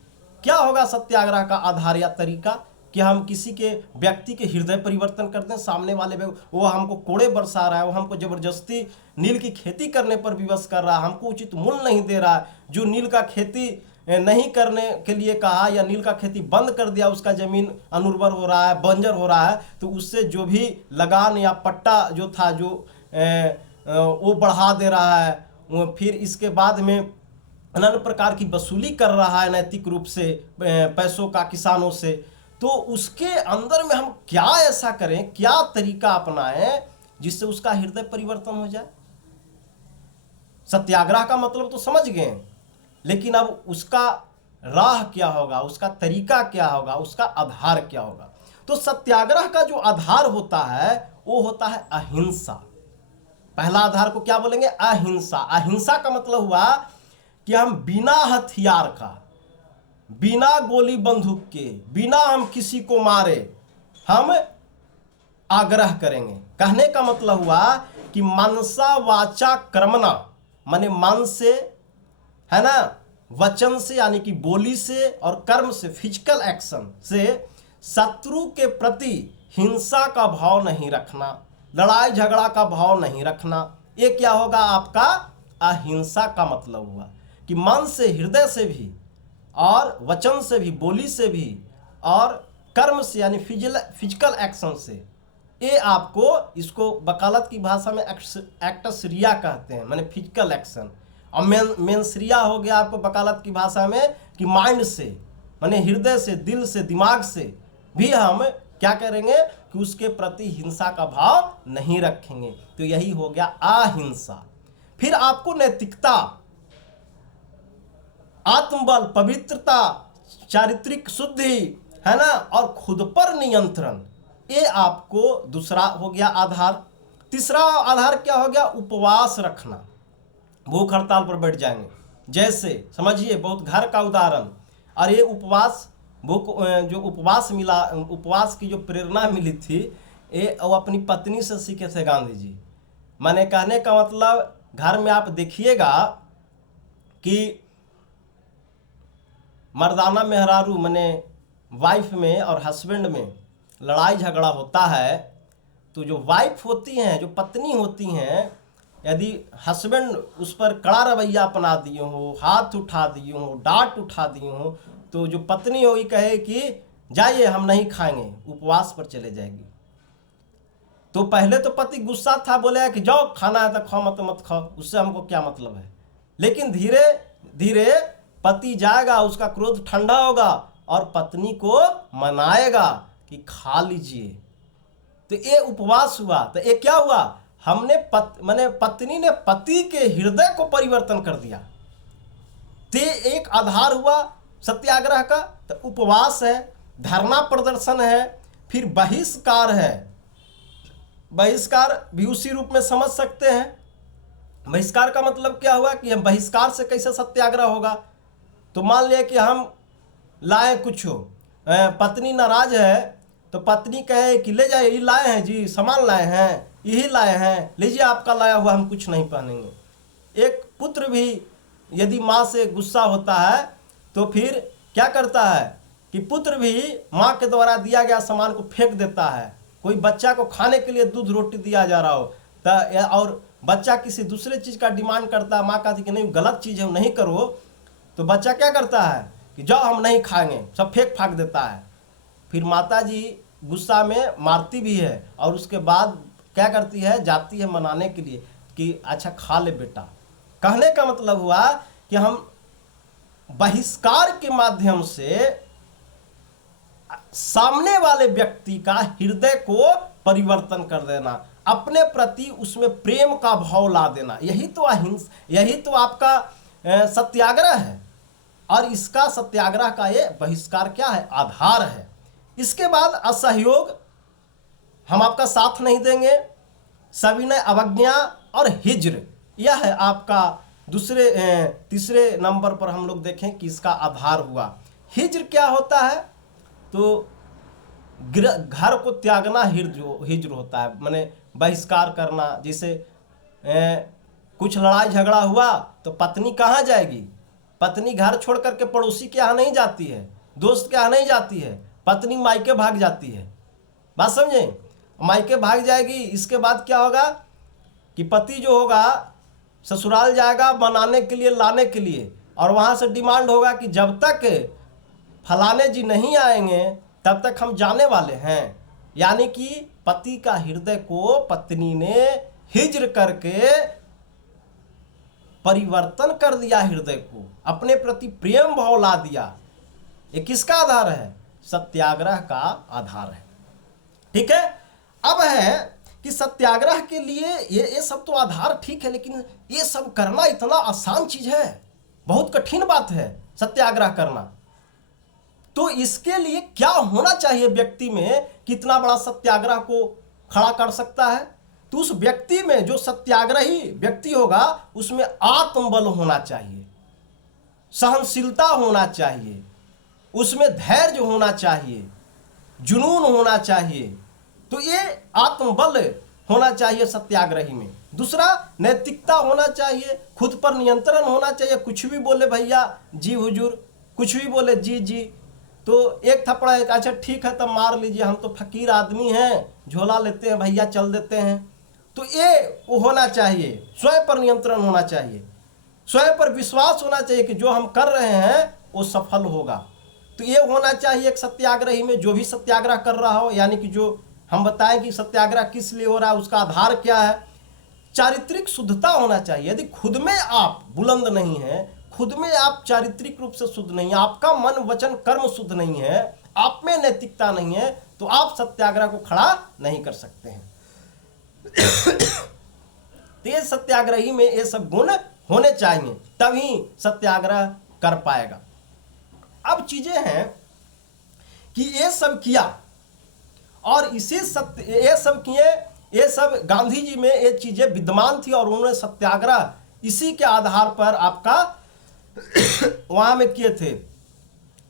क्या होगा सत्याग्रह का आधार या तरीका? कि हम किसी के व्यक्ति के हृदय परिवर्तन करते हैं, सामने वाले वो हमको कोड़े बरसा रहा है, वो हमको जबरदस्ती नील की खेती करने पर विवश कर रहा है, हमको उचित मूल्य नहीं दे रहा है, जो नील का खेती नहीं करने के लिए कहा या नील का खेती बंद कर दिया, उसका जमीन अनुर्वर हो रहा है, बंजर हो रहा है, तो उससे जो भी लगान या पट्टा जो था जो वो बढ़ा दे रहा है, फिर इसके बाद में अनन्य प्रकार की वसूली कर रहा है नैतिक रूप से पैसों का किसानों से। तो उसके अंदर में हम क्या ऐसा करें, क्या तरीका अपनाएं जिससे उसका हृदय परिवर्तन हो जाए? सत्याग्रह का मतलब तो समझ गए, लेकिन अब उसका राह क्या होगा, उसका तरीका क्या होगा, उसका आधार क्या होगा? तो सत्याग्रह का जो आधार होता है वो होता है अहिंसा। पहला आधार को क्या बोलेंगे? अहिंसा। अहिंसा का मतलब हुआ कि हम बिना हथियार का, बिना गोली बंदूक के, बिना हम किसी को मारे हम आग्रह करेंगे। कहने का मतलब हुआ कि मनसा वाचा कर्मणा, माने मन से, है ना, वचन से यानी कि बोली से, और कर्म से, फिजिकल एक्शन से शत्रु के प्रति हिंसा का भाव नहीं रखना, लड़ाई झगड़ा का भाव नहीं रखना, ये क्या होगा आपका अहिंसा का मतलब हुआ कि मन से, हृदय से भी और वचन से भी, बोली से भी और कर्म से यानी फिजिकल एक्शन से, ये आपको, इसको वकालत की भाषा में एक्टस रिया कहते हैं, माने फिजिकल एक्शन। और मेंस रिया हो गया आपको वकालत की भाषा में कि माइंड से, माने हृदय से, दिल से, दिमाग से भी हम क्या करेंगे कि उसके प्रति हिंसा का भाव नहीं रखेंगे। तो यही हो गया अहिंसा। फिर आपको नैतिकता, आत्मबल, पवित्रता, चारित्रिक शुद्धि, है ना, और खुद पर नियंत्रण, ये आपको दूसरा हो गया आधार। तीसरा आधार क्या हो गया, उपवास रखना। भूख हड़ताल पर बैठ जाएंगे, जैसे समझिए बहुत घर का उदाहरण। और ये उपवास, भूख जो उपवास मिला, उपवास की जो प्रेरणा मिली थी, ये वो अपनी पत्नी से सीखे थे गांधी जी। मैंने कहने का मतलब, घर में आप देखिएगा कि मर्दाना मेहरारू माने वाइफ में और हस्बैंड में लड़ाई झगड़ा होता है, तो जो वाइफ होती हैं, जो पत्नी होती हैं, यदि हस्बैंड उस पर कड़ा रवैया अपना दिए हो, हाथ उठा दिए हो, डांट उठा दिए हो, तो जो पत्नी होगी कहे कि जाइए हम नहीं खाएंगे, उपवास पर चले जाएगी। तो पहले तो पति गुस्सा था, बोले कि जाओ खाना है तो खाओ, मत खाओ, उससे हमको क्या मतलब है। लेकिन धीरे धीरे पति जाएगा, उसका क्रोध ठंडा होगा और पत्नी को मनाएगा कि खा लीजिए। तो ये उपवास हुआ। तो ये क्या हुआ, हमने माने पत्नी ने पति के हृदय को परिवर्तन कर दिया। तो एक आधार हुआ सत्याग्रह का। तो उपवास है, धरना प्रदर्शन है, फिर बहिष्कार है। बहिष्कार भी उसी रूप में समझ सकते हैं। बहिष्कार का मतलब क्या हुआ कि हम बहिष्कार से कैसे सत्याग्रह होगा। तो मान लिया कि हम लाए कुछ हो, पत्नी नाराज है, तो पत्नी कहे कि ले जाइए, ये लाए हैं जी, सामान लाए हैं, यही लाए हैं, लीजिए आपका लाया हुआ, हम कुछ नहीं पहनेंगे। एक पुत्र भी यदि माँ से गुस्सा होता है तो फिर क्या करता है कि पुत्र भी माँ के द्वारा दिया गया सामान को फेंक देता है। कोई बच्चा को खाने के लिए दूध रोटी दिया जा रहा हो तो, और बच्चा किसी दूसरे चीज़ का डिमांड करता है, माँ कहती कि नहीं गलत चीज़ है, नहीं करो, तो बच्चा क्या करता है कि जाओ हम नहीं खाएंगे, सब फेंक फाक देता है। फिर माता जी गुस्सा में मारती भी है और उसके बाद क्या करती है, जाती है मनाने के लिए कि अच्छा खा ले बेटा। कहने का मतलब हुआ कि हम बहिष्कार के माध्यम से सामने वाले व्यक्ति का हृदय को परिवर्तन कर देना, अपने प्रति उसमें प्रेम का भाव ला देना। यही तो अहिंसा, यही तो आपका सत्याग्रह है। और इसका सत्याग्रह का ये बहिष्कार क्या है, आधार है। इसके बाद असहयोग, हम आपका साथ नहीं देंगे, सविनय अवज्ञा और हिज्र, यह है आपका तीसरे नंबर पर हम लोग देखें कि इसका आधार हुआ। हिज्र क्या होता है, तो घर को त्यागना हिज्र होता है, माने बहिष्कार करना। जैसे कुछ लड़ाई झगड़ा हुआ तो पत्नी कहाँ जाएगी, पत्नी घर छोड़ करके पड़ोसी के यहाँ नहीं जाती है, दोस्त के यहाँ नहीं जाती है, पत्नी मायके भाग जाती है। बात समझे, मायके भाग जाएगी। इसके बाद क्या होगा कि पति जो होगा ससुराल जाएगा बनाने के लिए, लाने के लिए, और वहाँ से डिमांड होगा कि जब तक फलाने जी नहीं आएंगे तब तक हम जाने वाले हैं। यानी कि पति का हृदय को पत्नी ने हिज्र करके परिवर्तन कर दिया, हृदय को अपने प्रति प्रेम भाव ला दिया। ये किसका आधार है, सत्याग्रह का आधार है। ठीक है। अब है कि सत्याग्रह के लिए ये सब तो आधार ठीक है, लेकिन ये सब करना इतना आसान चीज है, बहुत कठिन बात है सत्याग्रह करना। तो इसके लिए क्या होना चाहिए व्यक्ति में, कितना बड़ा सत्याग्रह को खड़ा कर सकता है। तो उस व्यक्ति में, जो सत्याग्रही व्यक्ति होगा, उसमें आत्मबल होना चाहिए, सहनशीलता होना चाहिए, उसमें धैर्य होना चाहिए, जुनून होना चाहिए। तो ये आत्मबल होना चाहिए सत्याग्रही में। दूसरा, नैतिकता होना चाहिए, खुद पर नियंत्रण होना चाहिए। कुछ भी बोले भैया जी हुजूर, कुछ भी बोले जी जी, तो एक थप्पड़ है, अच्छा ठीक है तब मार लीजिए, हम तो फकीर आदमी हैं, झोला लेते हैं भैया, चल देते हैं। तो ये होना चाहिए, स्वयं पर नियंत्रण होना चाहिए, स्वयं पर विश्वास होना चाहिए कि जो हम कर रहे हैं वो सफल होगा। तो ये होना चाहिए एक सत्याग्रही में, जो भी सत्याग्रह कर रहा हो, यानी कि जो हम बताएं कि सत्याग्रह किस लिए हो रहा है, उसका आधार क्या है। चारित्रिक शुद्धता होना चाहिए। यदि खुद में आप बुलंद नहीं है, खुद में आप चारित्रिक रूप से शुद्ध नहीं है, आपका मन वचन कर्म शुद्ध नहीं है, आप में नैतिकता नहीं है, तो आप सत्याग्रह को खड़ा नहीं कर सकते हैं। तेज सत्याग्रही में ये सब गुण होने चाहिए, तभी सत्याग्रह कर पाएगा। अब चीजें हैं कि ये सब किया और इसी सत्य ये सब किए, ये सब गांधी जी में ये चीजें विद्यमान थी और उन्होंने सत्याग्रह इसी के आधार पर आपका वहां में किए थे,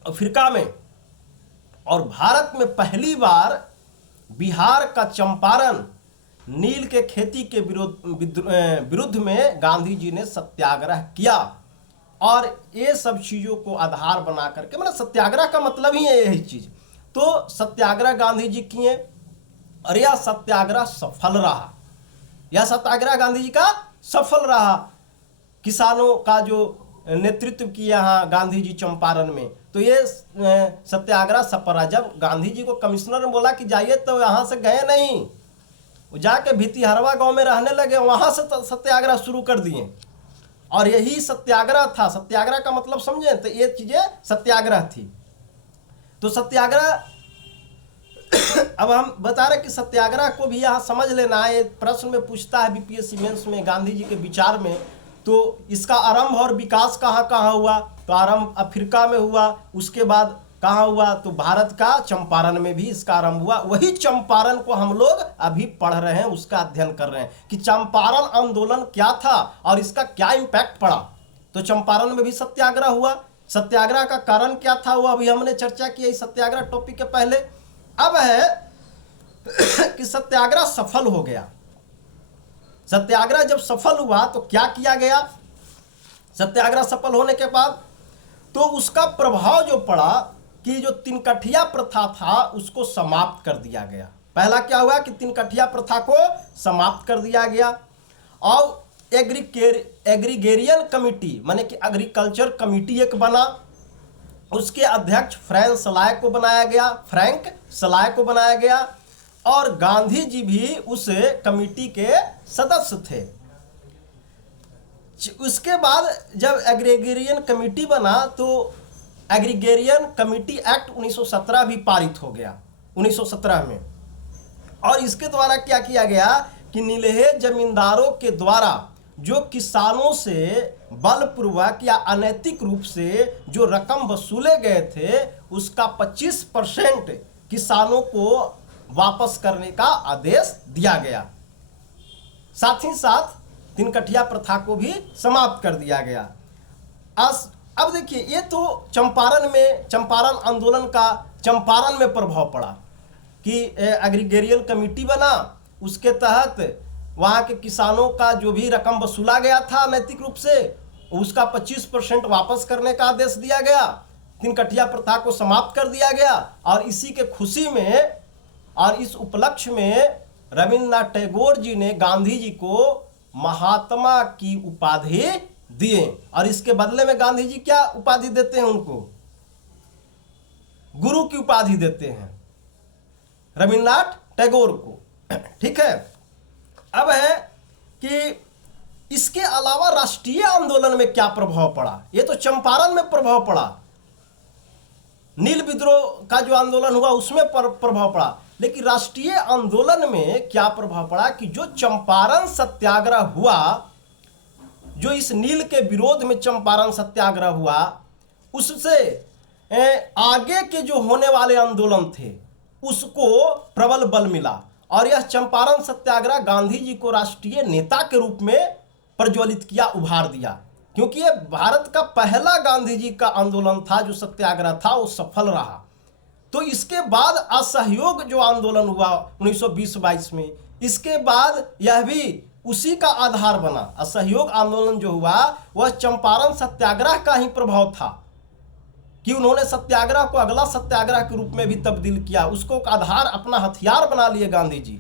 अफ्रीका में। और भारत में पहली बार बिहार का चंपारण नील के खेती के विरुद्ध में गांधी जी ने सत्याग्रह किया। और ये सब चीजों को आधार बना करके, मतलब सत्याग्रह का मतलब ही है यही चीज। तो सत्याग्रह गांधी जी किए और यह सत्याग्रह सफल रहा, यह सत्याग्रह गांधी जी का सफल रहा। किसानों का जो नेतृत्व किया यहाँ गांधी जी चंपारण में, तो ये सत्याग्रह सफल रहा। जब गांधी जी को कमिश्नर ने बोला कि जाइए, तो यहाँ से गए नहीं, वो जाके भितिहरवा गांव में रहने लगे, वहां से सत्याग्रह शुरू कर दिए। और यही सत्याग्रह था। सत्याग्रह का मतलब समझे, तो ये चीजें सत्याग्रह थी। तो सत्याग्रह अब हम बता रहे कि सत्याग्रह को भी यहाँ समझ लेना है। प्रश्न में पूछता है बीपीएससी मेंस में गांधी जी के विचार में, तो इसका आरंभ और विकास कहाँ कहाँ हुआ, तो आरंभ अफ्रीका में हुआ, उसके बाद कहाँ हुआ, तो भारत का चंपारण में भी इसका आरंभ हुआ। वही चंपारण को हम लोग अभी पढ़ रहे हैं, उसका अध्ययन कर रहे हैं कि चंपारण आंदोलन क्या था और इसका क्या इम्पैक्ट पड़ा। तो चंपारण में भी सत्याग्रह हुआ, सत्याग्रह का कारण क्या था वो अभी हमने चर्चा की है सत्याग्रह टॉपिक के पहले। अब है कि सत्याग्रह सफल हो गया। सत्याग्रह जब सफल हुआ तो क्या किया गया, सत्याग्रह सफल होने के बाद तो उसका प्रभाव जो पड़ा कि जो तिनकठिया प्रथा था उसको समाप्त कर दिया गया। पहला क्या हुआ कि तिनकठिया प्रथा को समाप्त कर दिया गया और एग्रीगेरियन कमिटी माने कि एग्रीकल्चर कमिटी एक बना, उसके अध्यक्ष फ्रैंक सलाय को बनाया गया और गांधी जी भी उस कमिटी के सदस्य थे। उसके बाद जब एग्रीगेरियन कमिटी बना तो एग्रीगेरियन कमिटी एक्ट 1917 भी पारित हो गया 1917 में। और इसके द्वारा क्या किया गया कि नीलहे जमींदारों के द्वारा जो किसानों से बलपूर्वक या अनैतिक रूप से जो रकम वसूले गए थे उसका 25% किसानों को वापस करने का आदेश दिया गया। साथ ही साथ तिनकठिया प्रथा को भी समाप्त कर दिया गया। अब देखिए, ये तो चंपारण आंदोलन का चंपारण में प्रभाव पड़ा कि एग्रीगेरियन कमिटी बना, उसके तहत वहाँ के किसानों का जो भी रकम वसूला गया था नैतिक रूप से उसका 25% वापस करने का आदेश दिया गया, तिनकठिया प्रथा को समाप्त कर दिया गया। और इसी के खुशी में और इस उपलक्ष्य में रविन्द्रनाथ टैगोर जी ने गांधी जी को महात्मा की उपाधि दिए। और इसके बदले में गांधी जी क्या उपाधि देते हैं, उनको गुरु की उपाधि देते हैं रविन्द्रनाथ टैगोर को। ठीक है। अब है कि इसके अलावा राष्ट्रीय आंदोलन में क्या प्रभाव पड़ा। ये तो चंपारण में प्रभाव पड़ा, नील विद्रोह का जो आंदोलन हुआ उसमें प्रभाव पड़ा, लेकिन राष्ट्रीय आंदोलन में क्या प्रभाव पड़ा कि जो चंपारण सत्याग्रह हुआ, जो इस नील के विरोध में चंपारण सत्याग्रह हुआ, उससे आगे के जो होने वाले आंदोलन थे उसको प्रबल बल मिला। और यह चंपारण सत्याग्रह गांधी जी को राष्ट्रीय नेता के रूप में प्रज्वलित किया, उभार दिया, क्योंकि यह भारत का पहला गांधी जी का आंदोलन था, जो सत्याग्रह था वो सफल रहा। तो इसके बाद असहयोग जो आंदोलन हुआ 1920-22 में, इसके बाद यह भी उसी का आधार बना। असहयोग आंदोलन जो हुआ वह चंपारण सत्याग्रह का ही प्रभाव था। कि उन्होंने सत्याग्रह को अगला सत्याग्रह के रूप में भी तब्दील किया, उसको एक आधार अपना हथियार बना लिए गांधी जी।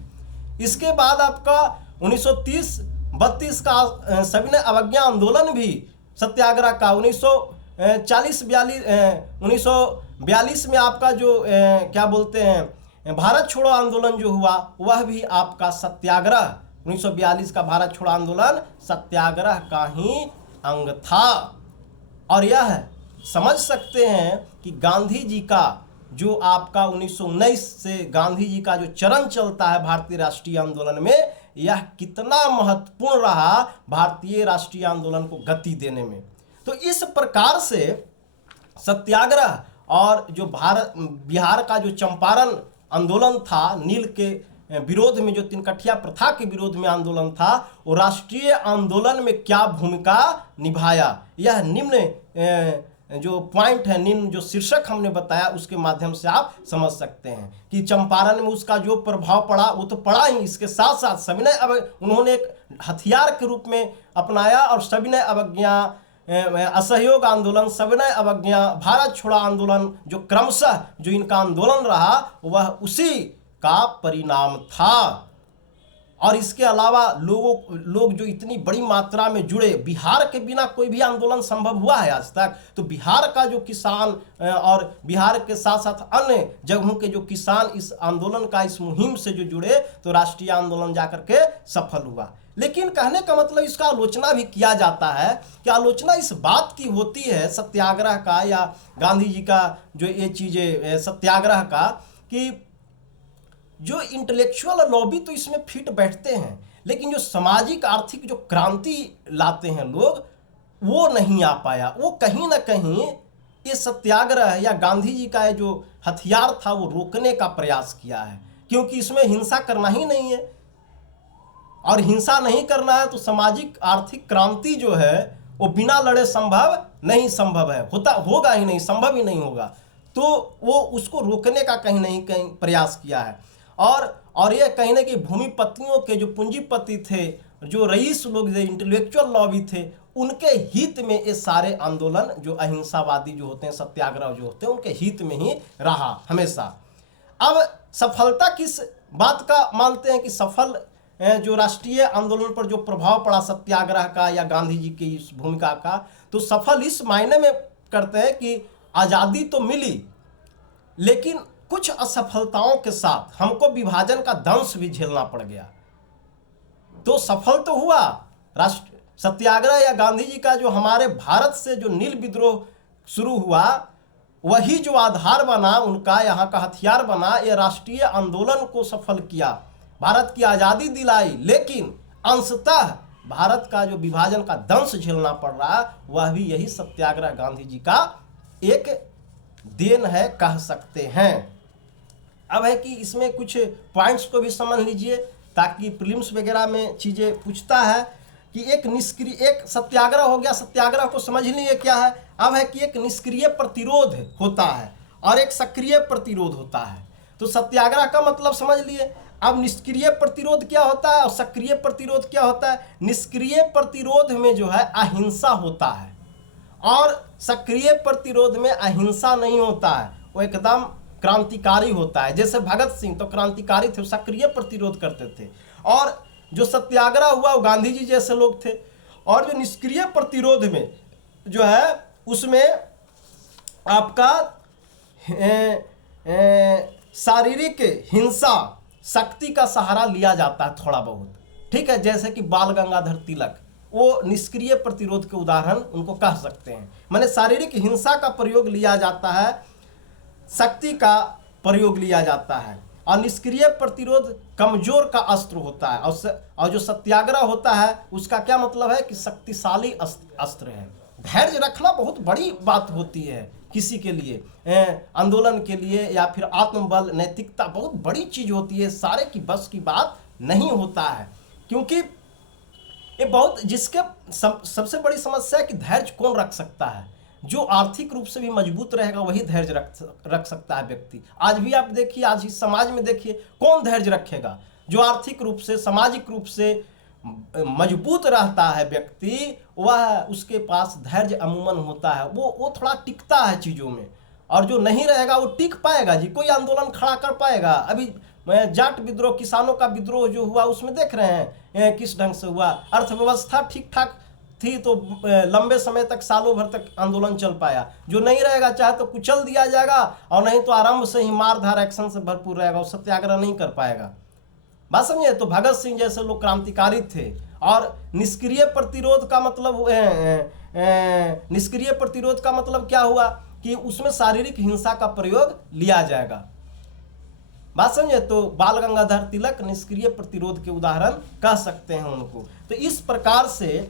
इसके बाद आपका 1930-32 का सविनय अवज्ञा आंदोलन भी सत्याग्रह का 1942 में आपका जो क्या बोलते हैं भारत छोड़ो आंदोलन जो हुआ वह भी आपका सत्याग्रह 1942 का भारत छोड़ो आंदोलन सत्याग्रह का ही अंग था। और यह समझ सकते हैं कि गांधी जी का जो आपका 1919 से गांधी जी का जो चरण चलता है भारतीय राष्ट्रीय आंदोलन में, यह कितना महत्वपूर्ण रहा भारतीय राष्ट्रीय आंदोलन को गति देने में। तो इस प्रकार से सत्याग्रह और जो बिहार का जो चंपारण आंदोलन था, नील के विरोध में, जो तिनकठिया प्रथा के विरोध में आंदोलन था, वो राष्ट्रीय आंदोलन में क्या भूमिका निभाया, यह निम्न जो पॉइंट है, निम्न जो शीर्षक हमने बताया उसके माध्यम से आप समझ सकते हैं कि चंपारण में उसका जो प्रभाव पड़ा वो तो पड़ा ही, इसके साथ साथ सविनय उन्होंने एक हथियार के रूप में अपनाया और सविनय अवज्ञा, असहयोग आंदोलन, सविनय अवज्ञा, भारत छोड़ो आंदोलन जो क्रमशः जो इनका आंदोलन रहा वह उसी का परिणाम था। और इसके अलावा लोग जो इतनी बड़ी मात्रा में जुड़े, बिहार के बिना कोई भी आंदोलन संभव हुआ है आज तक? तो बिहार का जो किसान और बिहार के साथ साथ अन्य जगहों के जो किसान इस आंदोलन का, इस मुहिम से जो जुड़े, तो राष्ट्रीय आंदोलन जाकर के सफल हुआ। लेकिन कहने का मतलब इसका आलोचना भी किया जाता है कि आलोचना इस बात की होती है सत्याग्रह का या गांधी जी का जो ये चीज़ें सत्याग्रह का, कि जो इंटेलेक्चुअल लॉबी तो इसमें फिट बैठते हैं, लेकिन जो सामाजिक आर्थिक जो क्रांति लाते हैं लोग, वो नहीं आ पाया। वो कहीं ना कहीं ये सत्याग्रह या गांधी जी का जो हथियार था वो रोकने का प्रयास किया है, क्योंकि इसमें हिंसा करना ही नहीं है, और हिंसा नहीं करना है तो सामाजिक आर्थिक क्रांति जो है वो बिना लड़े संभव है, होगा ही नहीं, संभव ही नहीं होगा। तो वो उसको रोकने का कहीं नहीं कहीं प्रयास किया है। और ये कहीं ना कहीं भूमिपतियों के जो पूंजीपति थे, जो रईस लोग थे, इंटेलेक्चुअल लॉबी थे, उनके हित में ये सारे आंदोलन जो अहिंसावादी जो होते हैं, सत्याग्रह जो होते हैं, उनके हित में ही रहा हमेशा। अब सफलता किस बात का मानते हैं कि सफल जो राष्ट्रीय आंदोलन पर जो प्रभाव पड़ा सत्याग्रह का या गांधी जी की इस भूमिका का, तो सफल इस मायने में करते हैं कि आज़ादी तो मिली, लेकिन कुछ असफलताओं के साथ हमको विभाजन का दंश भी झेलना पड़ गया। तो सफल तो हुआ राष्ट्र सत्याग्रह या गांधी जी का जो हमारे भारत से जो नील विद्रोह शुरू हुआ, वही जो आधार बना, उनका यहाँ का हथियार बना, ये राष्ट्रीय आंदोलन को सफल किया, भारत की आज़ादी दिलाई, लेकिन अंशतः भारत का जो विभाजन का दंश झेलना पड़ रहा, वह भी यही सत्याग्रह गांधी जी का एक देन है, कह सकते हैं। अब है कि इसमें कुछ पॉइंट्स को भी समझ लीजिए, ताकि प्रीलिम्स वगैरह में चीज़ें पूछता है कि एक सत्याग्रह हो गया, सत्याग्रह को समझ लिए क्या है। अब है कि एक निष्क्रिय प्रतिरोध होता है और एक सक्रिय प्रतिरोध होता है। तो सत्याग्रह का मतलब समझ लिए। अब निष्क्रिय प्रतिरोध क्या होता है और सक्रिय प्रतिरोध क्या होता है? निष्क्रिय प्रतिरोध में जो है अहिंसा होता है, और सक्रिय प्रतिरोध में अहिंसा नहीं होता है, वो एकदम क्रांतिकारी होता है। जैसे भगत सिंह तो क्रांतिकारी थे, सक्रिय प्रतिरोध करते थे, और जो सत्याग्रह हुआ वो गांधी जी जैसे लोग थे। और जो निष्क्रिय प्रतिरोध में जो है उसमें आपका शारीरिक हिंसा, शक्ति का सहारा लिया जाता है थोड़ा बहुत, ठीक है। जैसे कि बाल गंगाधर तिलक, वो निष्क्रिय प्रतिरोध के उदाहरण उनको कह सकते हैं। माने शारीरिक हिंसा का प्रयोग लिया जाता है, शक्ति का प्रयोग लिया जाता है, और निष्क्रिय प्रतिरोध कमजोर का अस्त्र होता है, और जो सत्याग्रह होता है उसका क्या मतलब है कि शक्तिशाली अस्त्र है। धैर्य रखना बहुत बड़ी बात होती है किसी के लिए, आंदोलन के लिए, या फिर आत्मबल, नैतिकता बहुत बड़ी चीज होती है, सारे की बस की बात नहीं होता है। क्योंकि ये बहुत, जिसके सबसे बड़ी समस्या है कि धैर्य कौन रख सकता है। जो आर्थिक रूप से भी मजबूत रहेगा वही धैर्य रख सकता है व्यक्ति। आज भी आप देखिए, आज इस समाज में देखिए, कौन धैर्य रखेगा? जो आर्थिक रूप से, सामाजिक रूप से मजबूत रहता है व्यक्ति, वह उसके पास धैर्य अमूमन होता है, वो थोड़ा टिकता है चीज़ों में। और जो नहीं रहेगा वो टिक पाएगा जी, कोई आंदोलन खड़ा कर पाएगा? अभी जाट विद्रोह, किसानों का विद्रोह जो हुआ उसमें देख रहे हैं किस ढंग से हुआ। अर्थव्यवस्था ठीक ठाक थी तो लंबे समय तक, सालों भर तक आंदोलन चल पाया। जो नहीं रहेगा चाहे तो कुचल दिया जाएगा, और नहीं तो आरंभ से ही मारधार एक्शन से भरपूर रहेगा, वो सत्याग्रह नहीं कर पाएगा। बात समझे? तो भगत सिंह जैसे लोग क्रांतिकारी थे। और निष्क्रिय प्रतिरोध का मतलब निष्क्रिय प्रतिरोध का मतलब क्या हुआ कि उसमें शारीरिक हिंसा का प्रयोग लिया जाएगा। बात समझे? तो बाल गंगाधर तिलक निष्क्रिय प्रतिरोध के उदाहरण कह सकते हैं उनको। तो इस प्रकार से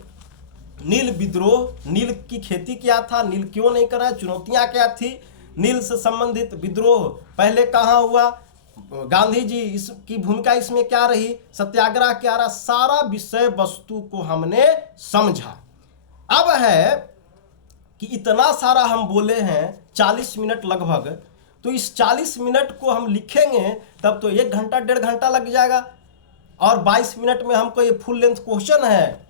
नील विद्रोह, नील की खेती क्या था, नील क्यों नहीं करा, चुनौतियां क्या थी, नील से संबंधित विद्रोह पहले कहाँ हुआ, गांधी जी इसकी भूमिका इसमें क्या रही, सत्याग्रह क्या रहा, सारा विषय वस्तु को हमने समझा। अब है कि इतना सारा हम बोले हैं 40 मिनट लगभग, तो इस 40 मिनट को हम लिखेंगे तब तो 1 घंटा 1.5 घंटा लग जाएगा। और 22 मिनट में हमको ये फुल लेंथ क्वेश्चन है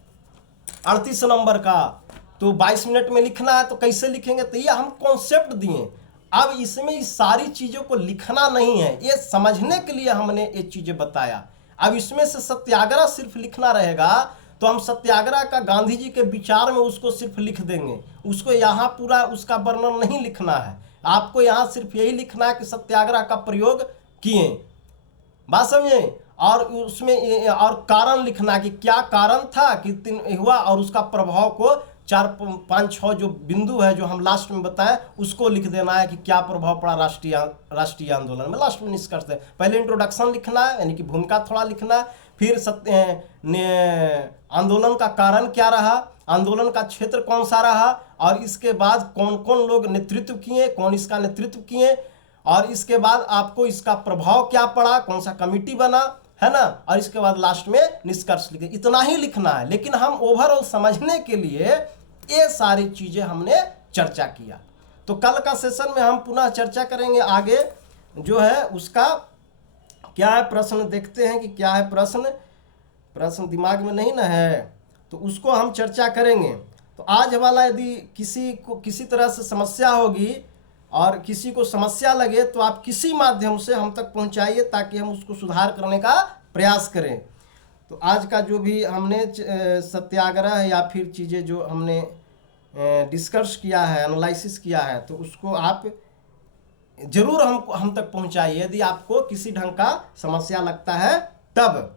38 नंबर का, तो 22 मिनट में लिखना है, तो कैसे लिखेंगे? तो ये हम कॉन्सेप्ट दिए। अब इसमें इस सारी चीज़ों को लिखना नहीं है, ये समझने के लिए हमने ये चीज़ें बताया। अब इसमें से सत्याग्रह सिर्फ लिखना रहेगा तो हम सत्याग्रह का गांधी जी के विचार में उसको सिर्फ लिख देंगे, उसको यहाँ पूरा उसका वर्णन नहीं लिखना है। आपको यहाँ सिर्फ यही लिखना है कि सत्याग्रह का प्रयोग किए, बात समझे? और उसमें और कारण लिखना कि क्या कारण था कि हुआ, और उसका प्रभाव को 4 5 6 जो बिंदु है जो हम लास्ट में बताएं उसको लिख देना है कि क्या प्रभाव पड़ा राष्ट्रीय आंदोलन में। लास्ट में निष्कर्ष है, पहले इंट्रोडक्शन लिखना है, यानी कि भूमिका थोड़ा लिखना है, फिर आंदोलन का कारण क्या रहा, आंदोलन का क्षेत्र कौन सा रहा, और इसके बाद कौन कौन लोग नेतृत्व किए, कौन इसका नेतृत्व किए, और इसके बाद आपको इसका प्रभाव क्या पड़ा, कौन सा कमिटी बना, है ना, और इसके बाद लास्ट में निष्कर्ष लिखे। इतना ही लिखना है, लेकिन हम ओवरऑल समझने के लिए ये सारी चीजें हमने चर्चा किया। तो कल का सेशन में हम पुनः चर्चा करेंगे आगे जो है उसका क्या है, प्रश्न देखते हैं कि क्या है प्रश्न दिमाग में नहीं ना है, तो उसको हम चर्चा करेंगे। तो आज वाला यदि किसी को किसी तरह से समस्या होगी और किसी को समस्या लगे तो आप किसी माध्यम से हम तक पहुंचाइए ताकि हम उसको सुधार करने का प्रयास करें। तो आज का जो भी हमने सत्याग्रह या फिर चीज़ें जो हमने डिस्कस किया है, एनालिसिस किया है, तो उसको आप जरूर हम तक पहुंचाइए यदि आपको किसी ढंग का समस्या लगता है तब,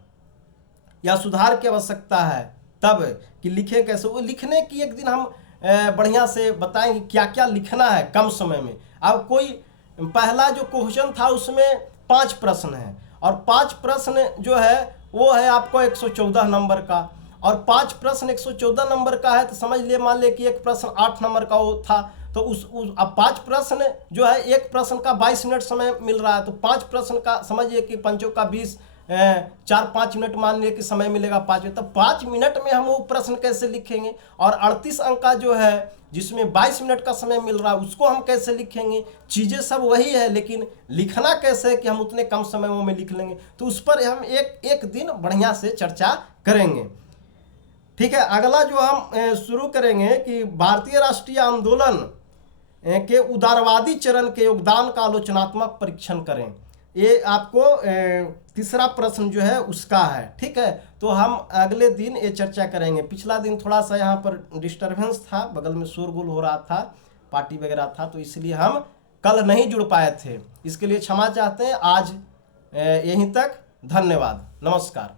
या सुधार की आवश्यकता है तब, कि लिखें कैसे। वो लिखने की एक दिन हम बढ़िया से बताएंगे क्या क्या लिखना है कम समय में। अब कोई पहला जो क्वेश्चन था उसमें 5 प्रश्न हैं, और 5 प्रश्न जो है वो है आपको 114 नंबर का, और 5 प्रश्न 114 नंबर का है, तो समझ लिए, मान लिए कि एक प्रश्न 8 नंबर का वो था, तो अब 5 प्रश्न जो है, एक प्रश्न का 22 मिनट समय मिल रहा है, तो 5 प्रश्न का समझिए कि 5 का 20, 4-5 मिनट मान लिए कि समय मिलेगा 5 मिनट, तब 5 मिनट में हम वो प्रश्न कैसे लिखेंगे। और 38 अंक का जो है जिसमें 22 मिनट का समय मिल रहा है उसको हम कैसे लिखेंगे। चीज़ें सब वही है, लेकिन लिखना कैसे है कि हम उतने कम समय में लिख लेंगे, तो उस पर हम एक दिन बढ़िया से चर्चा करेंगे। ठीक है, अगला जो हम शुरू करेंगे कि भारतीय राष्ट्रीय आंदोलन के उदारवादी चरण के योगदान का आलोचनात्मक परीक्षण करें। ये आपको तीसरा प्रश्न जो है उसका है। ठीक है, तो हम अगले दिन ये चर्चा करेंगे। पिछला दिन थोड़ा सा यहाँ पर डिस्टरबेंस था, बगल में शोरगुल हो रहा था, पार्टी वगैरह था, तो इसलिए हम कल नहीं जुड़ पाए थे, इसके लिए क्षमा चाहते हैं। आज यहीं तक, धन्यवाद, नमस्कार।